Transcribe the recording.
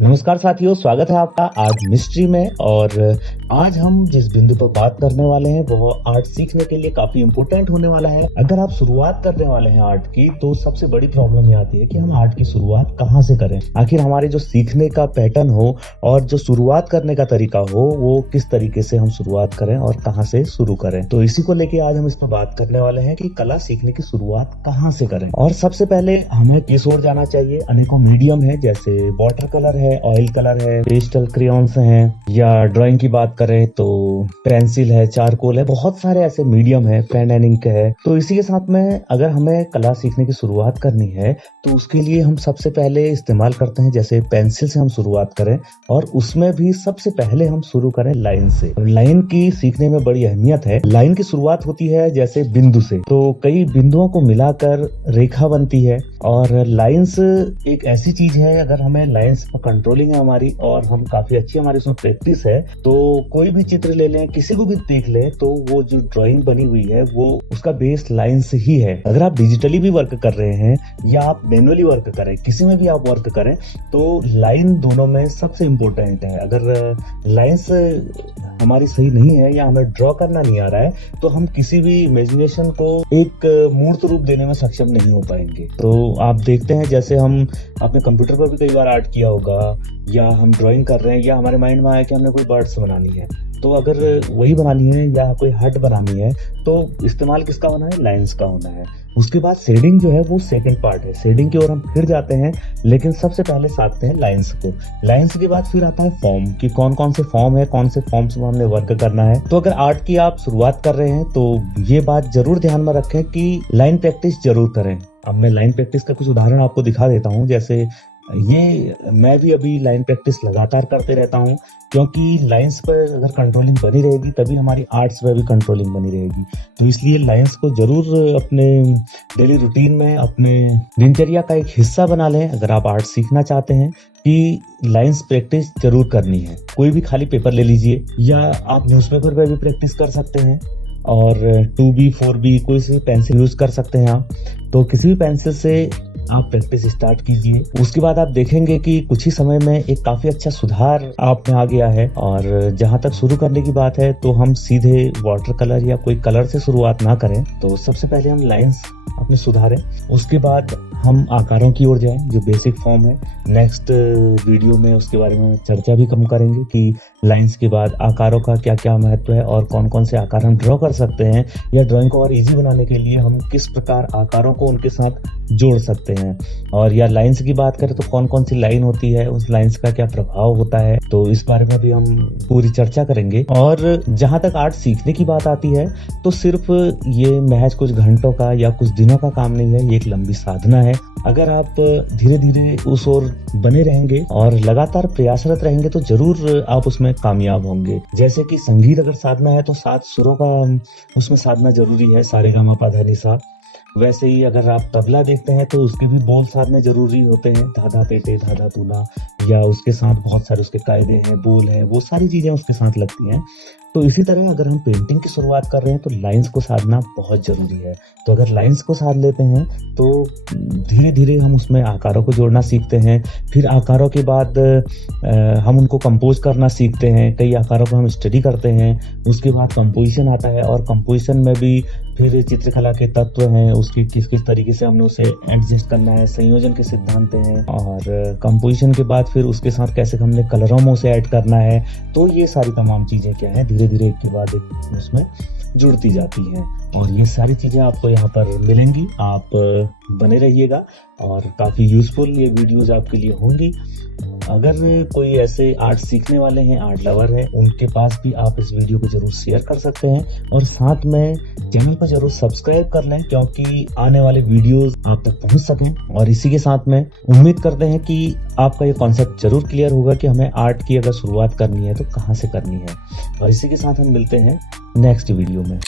नमस्कार साथियों, स्वागत है आपका आर्ट मिस्ट्री में। और आज हम जिस बिंदु पर बात करने वाले हैं वो आर्ट सीखने के लिए काफी इम्पोर्टेंट होने वाला है। अगर आप शुरुआत करने वाले हैं आर्ट की, तो सबसे बड़ी प्रॉब्लम ये आती है कि हम आर्ट की शुरुआत कहाँ से करें। आखिर हमारे जो सीखने का पैटर्न हो और जो शुरुआत करने का तरीका हो, वो किस तरीके से हम शुरुआत करें और कहाँ से शुरू करें। तो इसी को लेके आज हम इस पर बात करने वाले हैं कि कला सीखने की शुरुआत कहाँ से करें। और सबसे पहले हमें किस ओर जाना चाहिए। अनेकों मीडियम है, जैसे वाटर कलर है, ऑयल कलर है, पेस्टल क्रेयॉन्स हैं, या ड्राइंग की बात करें तो पेंसिल है, चारकोल है, बहुत सारे ऐसे मीडियम है, पेन एंड इंक है। तो इसी के साथ में अगर हमें कला सीखने की शुरुआत करनी है तो उसके लिए हम सबसे पहले इस्तेमाल करते हैं, जैसे पेंसिल से हम शुरुआत करें, और उसमें भी सबसे पहले हम शुरू करें लाइन से। लाइन की सीखने में बड़ी अहमियत है। लाइन की शुरुआत होती है जैसे बिंदु से, तो कई बिंदुओं को मिलाकर रेखा बनती है। और लाइंस एक ऐसी चीज है, अगर हमें लाइंस पर कंट्रोलिंग है हमारी और हम काफी अच्छी हमारी उसमें प्रैक्टिस है, तो कोई भी चित्र ले लें, किसी को भी देख लें, तो वो जो ड्राइंग बनी हुई है वो उसका बेस लाइंस ही है। अगर आप डिजिटली भी वर्क कर रहे हैं या आप मैनुअली वर्क करें, किसी में भी आप वर्क करें, तो लाइन दोनों में सबसे इम्पोर्टेंट है। अगर लाइंस हमारी सही नहीं है या हमें ड्रॉ करना नहीं आ रहा है, तो हम किसी भी इमेजिनेशन को एक मूर्त रूप देने में सक्षम नहीं हो पाएंगे। तो आप देखते हैं, जैसे हम अपने कंप्यूटर पर भी कई बार आर्ट किया होगा, या हम ड्राइंग कर रहे हैं, या हमारे माइंड में आया कि हमने कोई बर्ड्स बनानी है, तो अगर वही बनानी है या कोई हट बनानी है, तो इस्तेमाल किसका होना है? लाइंस का होना है। उसके बाद शेडिंग जो है वो सेकंड पार्ट है, शेडिंग की ओर हम फिर जाते हैं, लेकिन सबसे पहले साधते हैं लाइंस को। लाइंस के बाद फिर आता है फॉर्म, कि कौन कौन से फॉर्म है, कौन से फॉर्म्स में हमने वर्क करना है। तो अगर आर्ट की आप शुरुआत कर रहे हैं तो ये बात जरूर ध्यान में रखें कि लाइन प्रैक्टिस जरूर करें। अब मैं लाइन प्रैक्टिस का कुछ उदाहरण आपको दिखा देता हूँ। जैसे ये मैं भी अभी लाइन प्रैक्टिस लगातार करते रहता हूँ, क्योंकि लाइंस पर अगर कंट्रोलिंग बनी रहेगी तभी हमारी आर्ट्स पर भी कंट्रोलिंग बनी रहेगी। तो इसलिए लाइंस को जरूर अपने डेली रूटीन में, अपने दिनचर्या का एक हिस्सा बना लें। अगर आप आर्ट सीखना चाहते हैं कि लाइंस प्रैक्टिस जरूर करनी है। कोई भी खाली पेपर ले लीजिए, या आप न्यूज़पेपर पर भी प्रैक्टिस कर सकते हैं, और 2B 4B कोई सी पेंसिल यूज कर सकते हैं आप। तो किसी भी पेंसिल से आप प्रैक्टिस स्टार्ट कीजिए। उसके बाद आप देखेंगे कि कुछ ही समय में एक काफी अच्छा सुधार आप में आ गया है। और जहां तक शुरू करने की बात है, तो हम सीधे वाटर कलर या कोई कलर से शुरुआत ना करें। तो सबसे पहले हम लाइंस अपने सुधारें, उसके बाद हम आकारों की ओर जाएं, जो बेसिक फॉर्म है। नेक्स्ट वीडियो में उसके बारे में चर्चा भी कम करेंगे कि लाइंस के बाद आकारों का क्या क्या महत्व है और कौन कौन से आकार हम ड्रॉ कर सकते हैं, या ड्राइंग को और इजी बनाने के लिए हम किस प्रकार आकारों को उनके साथ जोड़ सकते हैं। और या लाइंस की बात करें तो कौन कौन सी लाइन होती है, उस लाइंस का क्या प्रभाव होता है, तो इस बारे में भी हम पूरी चर्चा करेंगे। और जहां तक आर्ट सीखने की बात आती है, तो सिर्फ ये महज कुछ घंटों का या कुछ दिनों का काम नहीं है, ये एक लंबी साधना है। अगर आप धीरे धीरे उस ओर बने रहेंगे और लगातार प्रयासरत रहेंगे, तो जरूर आप उसमें कामयाब होंगे। जैसे कि संगीत अगर साधना है तो 7 सुरों का उसमें साधना जरूरी है, सा रे गा मा पा धा नि सा। वैसे ही अगर आप तबला देखते हैं तो उसके भी बोल साधने जरूरी होते हैं, धाधा पेटे धाधा तूना, या उसके साथ बहुत सारे उसके कायदे हैं, बोल हैं, वो सारी चीजें उसके साथ लगती हैं। तो इसी तरह अगर हम पेंटिंग की शुरुआत कर रहे हैं तो लाइंस को साधना बहुत जरूरी है। तो अगर लाइंस को साध लेते हैं तो धीरे धीरे हम उसमें आकारों को जोड़ना सीखते हैं। फिर आकारों के बाद हम उनको कंपोज करना सीखते हैं, कई आकारों को हम स्टडी करते हैं। उसके बाद कंपोजिशन आता है, और कंपोजिशन में भी फिर चित्रकला के तत्व हैं, उसकी किस किस तरीके से हमने उसे एडजस्ट करना है, संयोजन के सिद्धांत हैं। और कंपोजिशन के बाद फिर उसके साथ कैसे हमने कलरों में उसे ऐड करना है। तो ये सारी तमाम चीजें क्या है, धीरे धीरे एक के बाद एक उसमें जुड़ती जाती हैं। और ये सारी चीजें आपको यहाँ पर मिलेंगी। आप बने रहिएगा, और काफी यूजफुल ये वीडियोज आपके लिए होंगी। अगर कोई ऐसे आर्ट सीखने वाले हैं, आर्ट लवर हैं, उनके पास भी आप इस वीडियो को जरूर शेयर कर सकते हैं, और साथ में चैनल को जरूर सब्सक्राइब कर लें, क्योंकि आने वाले वीडियोस आप तक पहुंच सकें। और इसी के साथ में उम्मीद करते हैं कि आपका ये कॉन्सेप्ट जरूर क्लियर होगा कि हमें आर्ट की अगर शुरुआत करनी है तो कहाँ से करनी है। और इसी के साथ हम मिलते हैं नेक्स्ट वीडियो में।